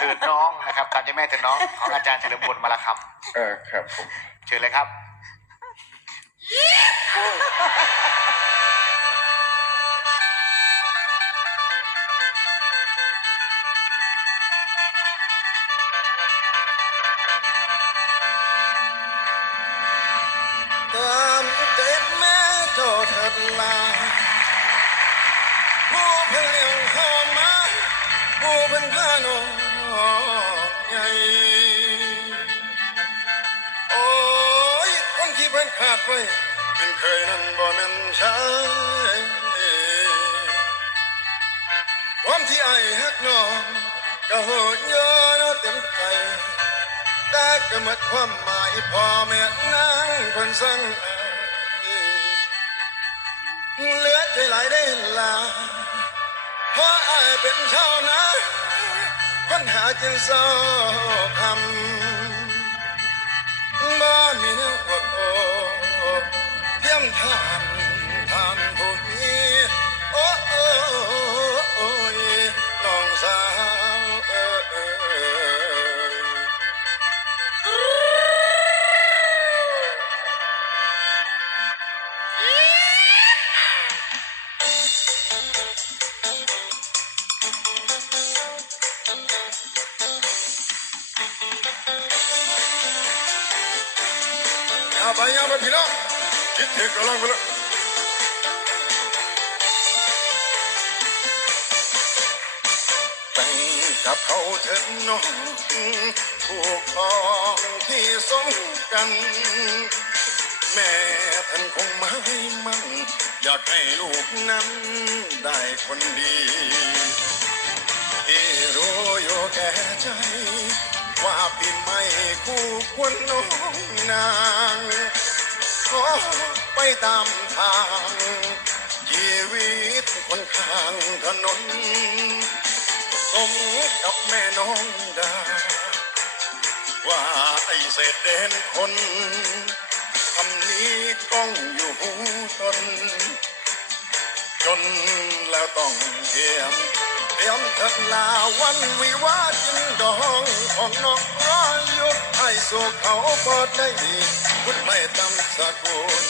เถิดน้องนะครับตามใจแม่เถิดน้องของอาจารย์เฉลิมพลมาลาคเออครับผมำเชิญเลยครับ ตามใจแม่เจ้าเถิดลาผู้เพิ่งเลี้ยงเข้ามาผู้เพิ่งพาน้องาดไว้เป็นเคยนั้นบ่แม่นใช่ความที่ไอ้ฮักน้องก็โหดยอเต็มใจแต่ก็หมดความหมายพ่อแม่นางคนสั่งเอาเหลือใจหลายได้ลาเพราะไอายเป็นชาวนาคนหาจึงเศร้าคำ ไปอย่าไปพี่น้องคิดถึงกำลังไปแล้วแต่งกับเขาเถิดน้องถูกต้องที่สมกัน แม่ท่านคงไม่มั่นอยากให้ลูกนั้นได้คนดีที่รู้อยู่แก่ใจ ว่าปีไม่คู่ควรน้องนาง ขอไปตามทาง ชีวิตคนข้างถนน สมกับแม่น้องดา ว่าไอเศษเด่นคนคำนี้ก้องอยู่หูตน จนแล้วต้องเทียมเตรียมทัดลาวันวิวาจินดองของน้องรออยู่ให้สู่เขาพอได้ดี คุณไม่ตำสกุล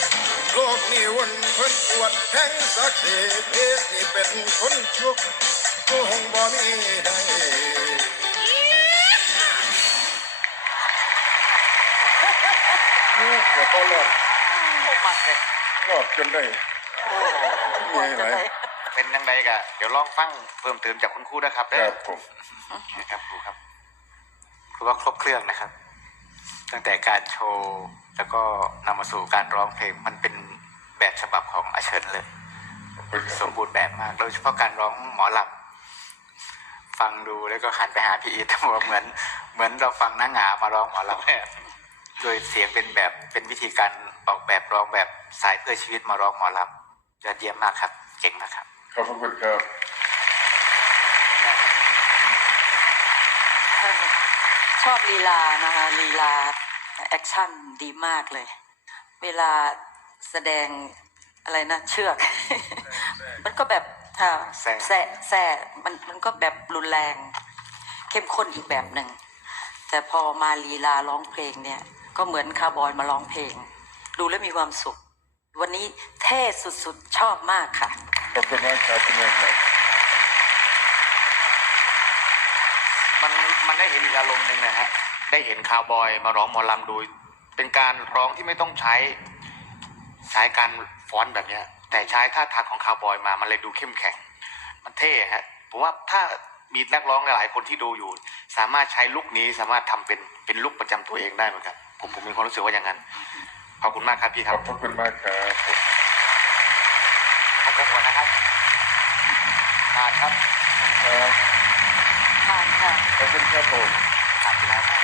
โลกนี้วันเพิ่นอวดแข่งสักสีเพศนี่เป็นคนชุกกูคงบ่มีได้โอ้เดี๋ยวก็รอดโอ้มักเลยรอดจนได้เงยไหลายเป็นยังไงกะเดี๋ยวลองฟังเพิ่มเติมจากคุณครูนะครับคเด้รัอบผมนะครับครูครับคือว่าครบเครื่องนะครับ ตั้งแต่การโชว์ แล้วก็นำมาสู่การร้องเพลงมันเป็นแบบฉบับของอาเฉินเลย สมบูรณ์แบบมากโดยเฉพาะการร้องหมอหลำฟังดูแล้วก็หันไปหาพี่อีทว่าเหมือน เหมือนเราฟังน้าหงามาร้องหมอหลำโดยเสียงเป็นแบบเป็นวิธีการออกแบบร้องแบบสายเพื่อชีวิตมาร้องหมอลำยอดเยี่ยมมากครับเจ๋งนะครับขอบคุณครับ ชอบลีลานะคะลีลาแอคชั่นดีมากเลย เวลาแสดงอะไรนะเชือก มันก็แบบถ้าแทร่แส่แส่มันมันก็แบบรุนแรง เข้มข้นอีกแบบหนึ่ง แต่พอมาลีลาร้องเพลงเนี่ย ก็เหมือนคาร์บอยมาร้องเพลง ดูแล้วมีความสุข วันนี้เท่สุดๆ ชอบมากค่ะขอบคุณมากครับคุณแม่ครับ มันมันได้เห็นอีกอารมณ์หนึ่งนะฮะได้เห็นคาวบอยมาร้องหมอลำโดย เป็นการร้องที่ไม่ต้องใช้ ใช้การฟ้อนแบบเนี้ย แต่ใช้ท่าทางของคาวบอยมามันเลยดูเข้มแข็ง มันเท่ฮะผมว่าถ้ามีนักร้องหลายๆคนที่ดูอยู่ สามารถใช้ลุคนี้สามารถทำเป็นเป็นลุคประจำตัวเองได้เหมือนกันผมผมมีความรู้สึกว่าอย่างนั้นขอบคุณมากครับพี่คขรัอบบคุณมากครับผมขอบคุณก่อนนะครับผ่านครับครับทานค่ะขอบคุณครับผมผ่านไปแล้วครับ